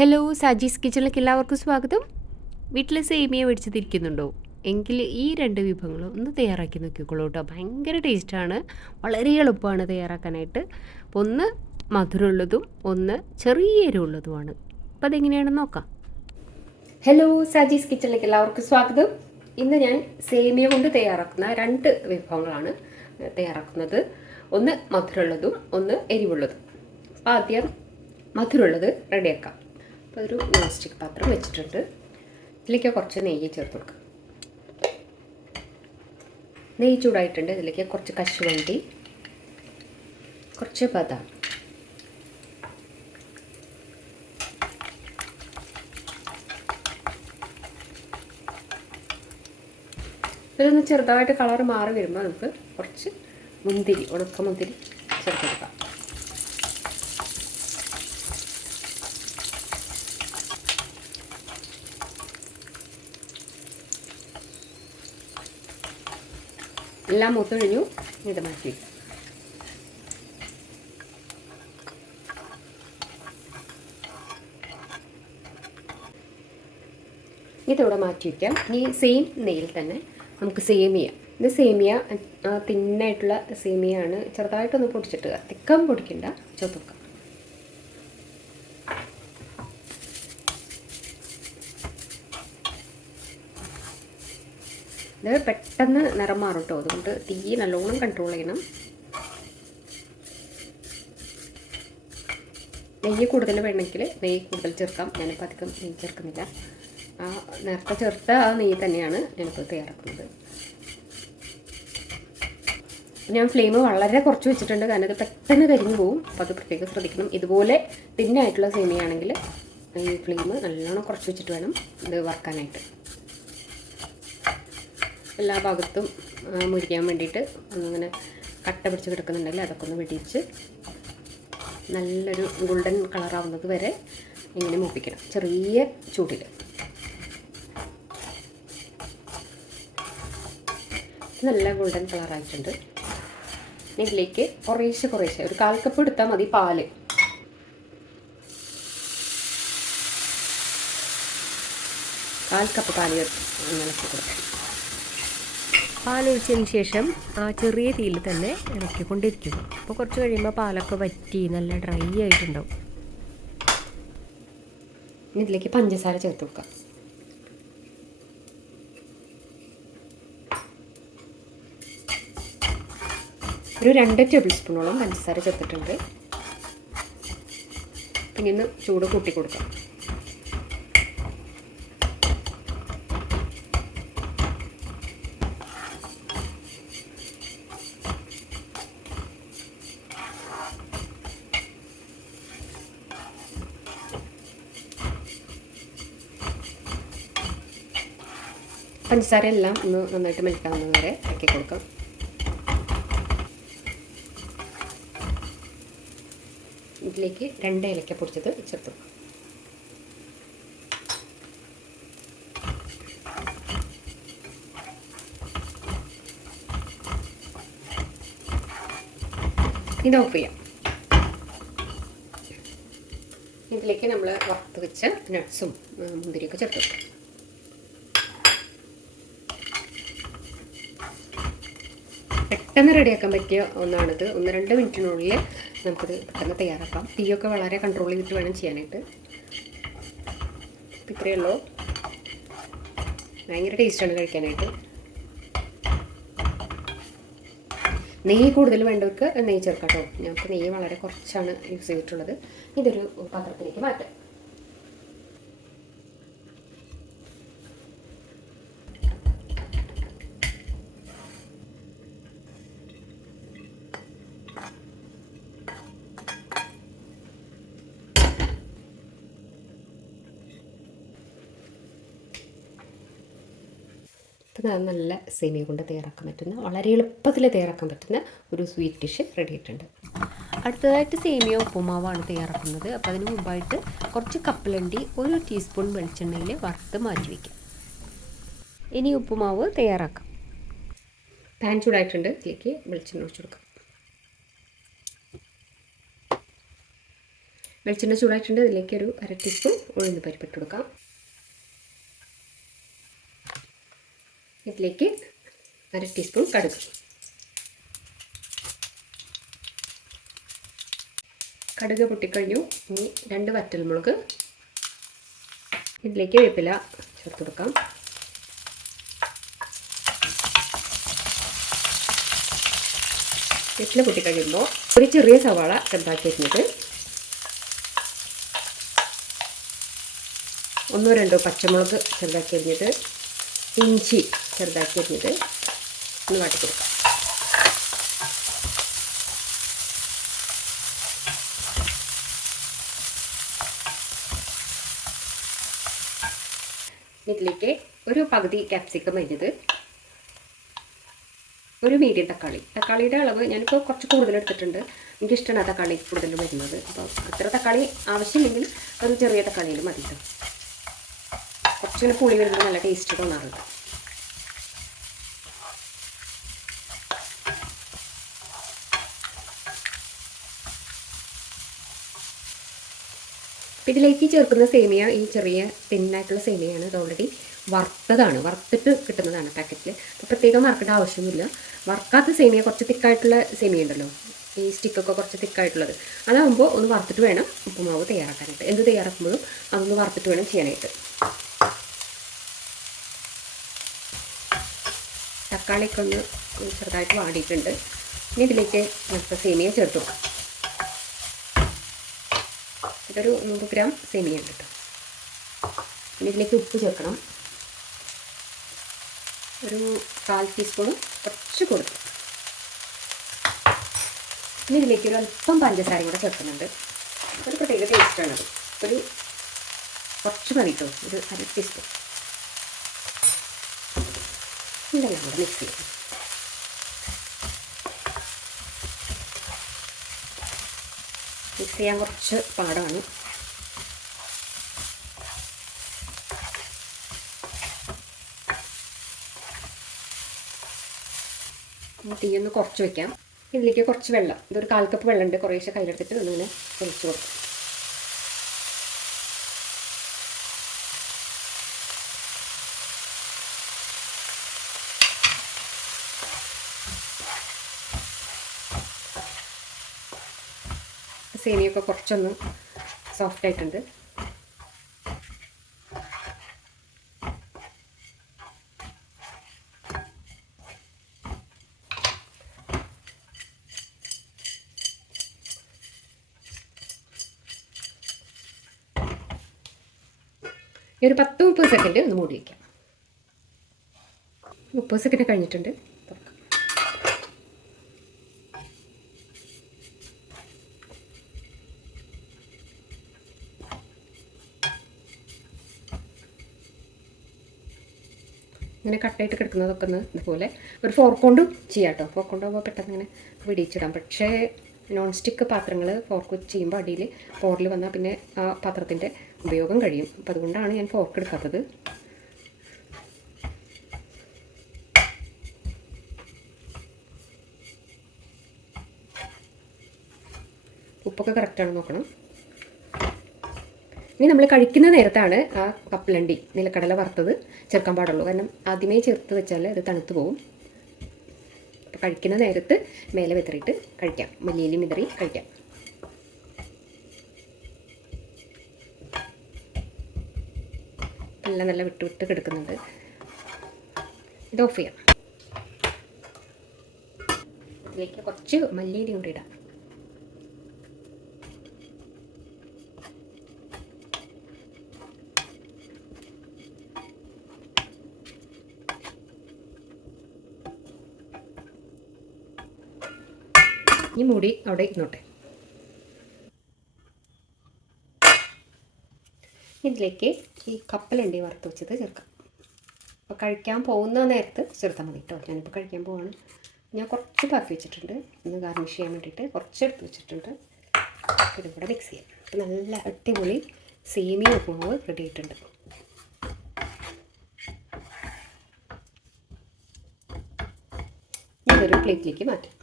Hello Saji's കിച്ചണിലേക്ക് എല്ലാവർക്കും സ്വാഗതം. വീട്ടിൽ സേമിയ മേടിച്ചതിരിക്കുന്നുണ്ടോ? എങ്കിൽ ഈ രണ്ട് വിഭവങ്ങളും ഒന്ന് തയ്യാറാക്കി നോക്കിക്കോളൂ കേട്ടോ. ഭയങ്കര ടേസ്റ്റാണ് വളരെ എളുപ്പമാണ് തയ്യാറാക്കാനായിട്ട്. ഒന്ന് മധുരമുള്ളതും ഒന്ന് ചെറിയ എരിവുള്ളതുമാണ്. അപ്പോൾ അതെങ്ങനെയാണെന്ന് നോക്കാം. ഹലോ സജീസ് കിച്ചണിലേക്ക് എല്ലാവർക്കും സ്വാഗതം. ഇന്ന് ഞാൻ സേമിയ കൊണ്ട് തയ്യാറാക്കുന്ന രണ്ട് വിഭവങ്ങളാണ് തയ്യാറാക്കുന്നത്. ഒന്ന് മധുരമുള്ളതും ഒന്ന് എരിവുള്ളതും. ആദ്യം മധുരമുള്ളത് റെഡിയാക്കാം അപ്പോൾ ഒരു നോൺ സ്റ്റിക്ക് പാത്രം വെച്ചിട്ടുണ്ട്. ഇതിലേക്ക് കുറച്ച് നെയ്യ് ചേർത്ത് കൊടുക്കാം. നെയ്യ് ചൂടായിട്ടുണ്ട്. ഇതിലേക്ക് കുറച്ച് കശുവണ്ടി കുറച്ച് ബദാം. ഇതൊന്ന് ചെറുതായിട്ട് കളർ മാറി വരുമ്പോൾ നമുക്ക് കുറച്ച് മുന്തിരി ഉണക്ക മുന്തിരി ചേർത്തെടുക്കാം എല്ലാം മൂത്ത് കഴിഞ്ഞു ഇത് മാറ്റി ഇതിവിടെ മാറ്റി വയ്ക്കാം ഇനി സെയിം നെയ്യിൽ തന്നെ നമുക്ക് സേമിയ ഇത് സേമിയ തിന്നായിട്ടുള്ള സേമിയാണ് ചെറുതായിട്ടൊന്ന് പൊടിച്ചിട്ട് തിക്കം പൊടിക്കണ്ട. ചൊത്തുക്ക ഇത് പെട്ടെന്ന് നിറം മാറും കേട്ടോ അതുകൊണ്ട് തീ നല്ലോണം കൺട്രോൾ ചെയ്യണം. നെയ്യ് കൂടുതൽ വേണമെങ്കിൽ നെയ്യ് കൂടുതൽ ചേർക്കാം. ഞാനിപ്പോൾ അധികം നെയ്യ് ചേർക്കുന്നില്ല. ആ നേരത്തെ ചേർത്ത ആ നെയ്യ് തന്നെയാണ് ഞാനിപ്പോൾ തയ്യാറാക്കുന്നത്. ഞാൻ ഫ്ലെയിം വളരെ കുറച്ച് വെച്ചിട്ടുണ്ട്. കാരണം ഇത് പെട്ടെന്ന് കരിഞ്ഞു പോകും അപ്പോൾ അത് പ്രത്യേകം ശ്രദ്ധിക്കണം. ഇതുപോലെ തിന്നായിട്ടുള്ള സേമിയാണെങ്കിൽ ഈ ഫ്ലെയിം നല്ലോണം കുറച്ച് വെച്ചിട്ട് വേണം ഇത് വറക്കാനായിട്ട്. എല്ലാ ഭാഗത്തും മുരിക്കാൻ വേണ്ടിയിട്ട് ഒന്നിങ്ങനെ കട്ട പിടിച്ച് കിടക്കുന്നുണ്ടെങ്കിൽ അതൊക്കെ ഒന്ന് വെടിച്ച് നല്ലൊരു ഗോൾഡൻ കളറാവുന്നത് വരെ ഇങ്ങനെ മൂപ്പിക്കണം. ചെറിയ ചൂടിൽ നല്ല ഗോൾഡൻ കളറായിട്ടുണ്ട് ഇതിലേക്ക് കുറേശ്ശെ കുറേശ്ശെ ഒരു കാൽ കപ്പ് എടുത്താൽ മതി പാൽ. കാൽ കപ്പ് പാൽ ഇങ്ങനെ കൊടുക്കാം. പാലൊഴിച്ചതിന് ശേഷം ആ ചെറിയ തീയിൽ തന്നെ ഇളക്കിക്കൊണ്ടിരിക്കുക അപ്പോൾ കുറച്ച് കഴിയുമ്പോൾ പാലൊക്കെ വറ്റി നല്ല ഡ്രൈ ആയിട്ടുണ്ടാവും. ഇതിലേക്ക് പഞ്ചസാര ചേർത്ത് കൊടുക്കാം. ഒരു രണ്ട് ടേബിൾ സ്പൂണോളം പഞ്ചസാര ചേർത്തിട്ടുണ്ട്. പിന്നെ ഒന്ന് ചൂട് കൂട്ടി കൊടുക്കാം. പഞ്ചസാര എല്ലാം ഒന്ന് നന്നായിട്ട് മെൽറ്റാവുന്നത് വരെ ഇറക്കി കൊടുക്കാം. ഇതിലേക്ക് രണ്ട് ഇലക്ക പൊടിച്ചത് ചേർത്ത്. കൊടുക്കാം ഇത് ഓഫ് ചെയ്യാം. ഇതിലേക്ക് നമ്മൾ വറുത്ത് വെച്ച നട്ട്സും മുന്തിരിയൊക്കെ ചേർത്ത്. വെക്കാം പെട്ടെന്ന് റെഡിയാക്കാൻ പറ്റിയ ഒന്നാണിത്. ഒന്ന് രണ്ട് മിനിറ്റിനുള്ളിൽ നമുക്കിത് പെട്ടെന്ന് തയ്യാറാക്കാം. തീയൊക്കെ വളരെ കൺട്രോൾ ചെയ്തിട്ട് വേണം ചെയ്യാനായിട്ട്. ഇത്രയേ ഉള്ളൂ. ഭയങ്കര ടേസ്റ്റാണ് കഴിക്കാനായിട്ട്. നെയ്യ് കൂടുതൽ വേണ്ടവർക്ക് നെയ്യ് ചേർക്കാം കേട്ടോ. ഞങ്ങൾക്ക് നെയ്യ് വളരെ കുറച്ചാണ് യൂസ് ചെയ്തിട്ടുള്ളത്. ഇതൊരു പാത്രത്തിലേക്ക് മാറ്റാം. ഇത് നല്ല സേമിയ കൊണ്ട് തയ്യാറാക്കാൻ പറ്റുന്ന വളരെ എളുപ്പത്തിൽ തയ്യാറാക്കാൻ പറ്റുന്ന ഒരു സ്വീറ്റ് ഡിഷ് റെഡി ആയിട്ടുണ്ട്. അടുത്തതായിട്ട് സേമിയ ഉപ്പുമാവാണ് തയ്യാറാക്കുന്നത്. അപ്പോൾ അതിന് മുമ്പായിട്ട് കുറച്ച് കപ്പലണ്ടി ഒരു ടീസ്പൂൺ വെളിച്ചെണ്ണയിൽ വറുത്ത് മാറ്റി വയ്ക്കാം ഇനി ഉപ്പുമാവ് തയ്യാറാക്കാം. പാൻ ചൂടായിട്ടുണ്ട്. ഇതിലേക്ക് വെളിച്ചെണ്ണ ഒഴിച്ചു കൊടുക്കാം. വെളിച്ചെണ്ണ ചൂടായിട്ടുണ്ട്. ഇതിലേക്ക് ഒരു അര ടീസ്പൂൺ ഉഴുന്ന് പരിപ്പിട്ട് കൊടുക്കാം. ഇതിലേക്ക് അര ടീസ്പൂൺ കടുക്. കടുക് പൊട്ടിക്കഴിഞ്ഞു. ഇനി രണ്ട് വറ്റൽമുളക് ഇതിലേക്ക് വേപ്പില ചേർത്ത് കൊടുക്കാം. വെറ്റില പൊട്ടിക്കഴിയുമ്പോൾ ഒരു ചെറിയ സവാള ചെറുതാക്കി അരിഞ്ഞത് ഒന്നോ രണ്ടോ പച്ചമുളക് ചെറുതാക്കി അരിഞ്ഞത് ഇഞ്ചി ചെറുതാക്കി അരിഞ്ഞത് ഒന്ന് വാട്ടി കൊടുക്കാം ഇതിലേക്ക് ഒരു പകുതി ക്യാപ്സിക്കം അരിഞ്ഞത്. ഒരു മീഡിയം തക്കാളി. തക്കാളിയുടെ അളവ് ഞാനിപ്പോൾ കുറച്ച് കൂടുതൽ എടുത്തിട്ടുണ്ട്. എനിക്ക് ഇഷ്ടമാണ് തക്കാളി കൂടുതൽ വരുന്നത്. അപ്പോൾ അത്ര തക്കാളി ആവശ്യമില്ലെങ്കിൽ ഒരു ചെറിയ തക്കാളിയിൽ മതി കുറച്ചിങ്ങനെ പുളി വരുമ്പോൾ നല്ല ടേസ്റ്റ് തോന്നാറുണ്ട്. ഇതിലേക്ക് ചേർക്കുന്ന സേമിയ ഈ ചെറിയ തിന്നായിട്ടുള്ള സേമിയയാണ് ഇത് ഓൾറെഡി വറുത്തതാണ്. വറുത്തിട്ട് കിട്ടുന്നതാണ് പാക്കറ്റിൽ അപ്പോൾ പ്രത്യേകം വറുക്കേണ്ട ആവശ്യമില്ല. വറുക്കാത്ത സേമിയ കുറച്ച് തിക്കായിട്ടുള്ള സേമിയ ഉണ്ടല്ലോ. ഈ സ്റ്റിക്കൊക്കെ കുറച്ച് തിക്കായിട്ടുള്ളത്. അതാകുമ്പോൾ ഒന്ന് വറുത്തിട്ട് വേണം ഉപ്പുമാവ് തയ്യാറാക്കാനായിട്ട്. എന്ത് തയ്യാറാക്കുമ്പോഴും അതൊന്ന് വറുത്തിട്ട് വേണം ചെയ്യാനായിട്ട്. തക്കാളിയൊക്കെ ഒന്ന് ചെറുതായിട്ട് വാടിയിട്ടുണ്ട്. ഇനി ഇതിലേക്ക് നമുക്ക് സേമിയ ചേർത്ത് കൊടുക്കാം. ഇതൊരു നൂറ് ഗ്രാം സെമിയ ഉണ്ട് കേട്ടോ ഇനി ഇതിലേക്ക് ഉപ്പ് ചേർക്കണം. ഒരു കാൽ ടീസ്പൂണും കുറച്ച് കൊടുക്കും പിന്നെ ഇതിലേക്ക് ഒരു അല്പം പഞ്ചസാരയും കൂടെ ചേർക്കുന്നുണ്ട്. ഒരു പ്രത്യേക ടേസ്റ്റാണത് ഒരു കുറച്ച് മതി കേട്ടോ ഒരു അര ടീസ്പൂൺ ഇതെല്ലാം കൂടെ മിക്സ് ചെയ്യും. ചെയ്യാൻ കുറച്ച് പാടാണ്. തീയൊന്ന് കുറച്ച് വെക്കാം. ഇതിലേക്ക് കുറച്ച് വെള്ളം ഇതൊരു കാൽ കപ്പ് വെള്ളമുണ്ട്. കുറേശ്ശെ കയ്യിലെടുത്തിട്ട് ഒന്നിങ്ങനെ ഒഴിച്ച് കൊടുക്കും. സേമിയൊക്കെ കുറച്ചൊന്ന് സോഫ്റ്റ് ആയിട്ടുണ്ട്. ഈ ഒരു പത്ത് മുപ്പത് സെക്കൻഡ് ഒന്ന് മൂടി വയ്ക്കാം മുപ്പത് സെക്കൻഡ് കഴിഞ്ഞിട്ടുണ്ട്. ഇങ്ങനെ കട്ടായിട്ട് കിടക്കുന്നതൊക്കെ ഒന്ന് ഇതുപോലെ ഒരു ഫോർക്ക് കൊണ്ടും ചെയ്യാം കേട്ടോ. ഫോർക്ക് കൊണ്ടാകുമ്പോൾ പെട്ടെന്ന് ഇങ്ങനെ വെടിയിച്ചിടാം പക്ഷേ നോൺ സ്റ്റിക്ക് പാത്രങ്ങൾ ഫോർക്ക് ചെയ്യുമ്പോൾ അടിയിൽ പോറിൽ വന്നാൽ പിന്നെ ആ പാത്രത്തിന്റെ ഉപയോഗം കഴിയും. അപ്പോൾ അതുകൊണ്ടാണ് ഞാൻ ഫോർക്ക് എടുക്കാത്തത്. ഉപ്പൊക്കെ കറക്റ്റാണ് നോക്കണം. ഇനി നമ്മൾ കഴിക്കുന്ന നേരത്താണ് ആ കപ്പലണ്ടി നിലക്കടല വറുത്തത് ചേർക്കാൻ പാടുള്ളൂ. കാരണം ആദ്യമേ ചേർത്ത് വെച്ചാൽ അത് തണുത്തു പോകും അപ്പോൾ കഴിക്കുന്ന നേരത്ത് മേലെ വിതറിയിട്ട് കഴിക്കാം. മല്ലിയിലി വിതറി കഴിക്കാം. എല്ലാം നല്ല വിട്ട് വിട്ട് കിടക്കുന്നുണ്ട്. ഇത് ഓഫ് ചെയ്യാം. ഇതിലേക്ക് കുറച്ച് മല്ലിയിലും കൂടി ഇടാം. ഈ മൂടി അവിടെ ഇരുന്നോട്ടെ. ഇതിലേക്ക് ഈ കപ്പലണ്ടി വറുത്ത് വെച്ചത് ചേർക്കാം. അപ്പോൾ കഴിക്കാൻ പോകുന്ന നേരത്ത് ചേർത്താൽ മതി കേട്ടോ. ഞാനിപ്പോൾ കഴിക്കാൻ പോവാണ്. ഞാൻ കുറച്ച് ബാക്കി വെച്ചിട്ടുണ്ട്. ഒന്ന് ഗാർണിഷ് ചെയ്യാൻ വേണ്ടിയിട്ട് കുറച്ച് എടുത്ത് വെച്ചിട്ടുണ്ട്. ഇതും കൂടെ മിക്സ് ചെയ്യാം. അപ്പോൾ നല്ല അടിപൊളി സേമിയ ഉപ്പുമാവ് റെഡി ആയിട്ടുണ്ട്. ഞാനൊരു പ്ലേറ്റിലേക്ക് മാറ്റാം.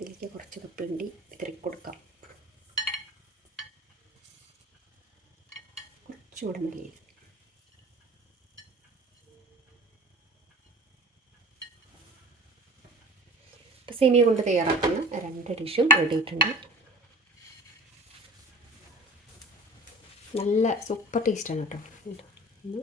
ഇതിലേക്ക് കുറച്ച് കപ്പിണ്ടി വിതറി കൊടുക്കാം. കുറച്ചുകൂടെ മല്ലി ഇപ്പോൾ സേമിയ കൊണ്ട് തയ്യാറാക്കുന്ന രണ്ട് ഡിഷും റെഡിയിട്ടുണ്ട് നല്ല സൂപ്പർ ടേസ്റ്റാണ് കേട്ടോ. ഒന്ന്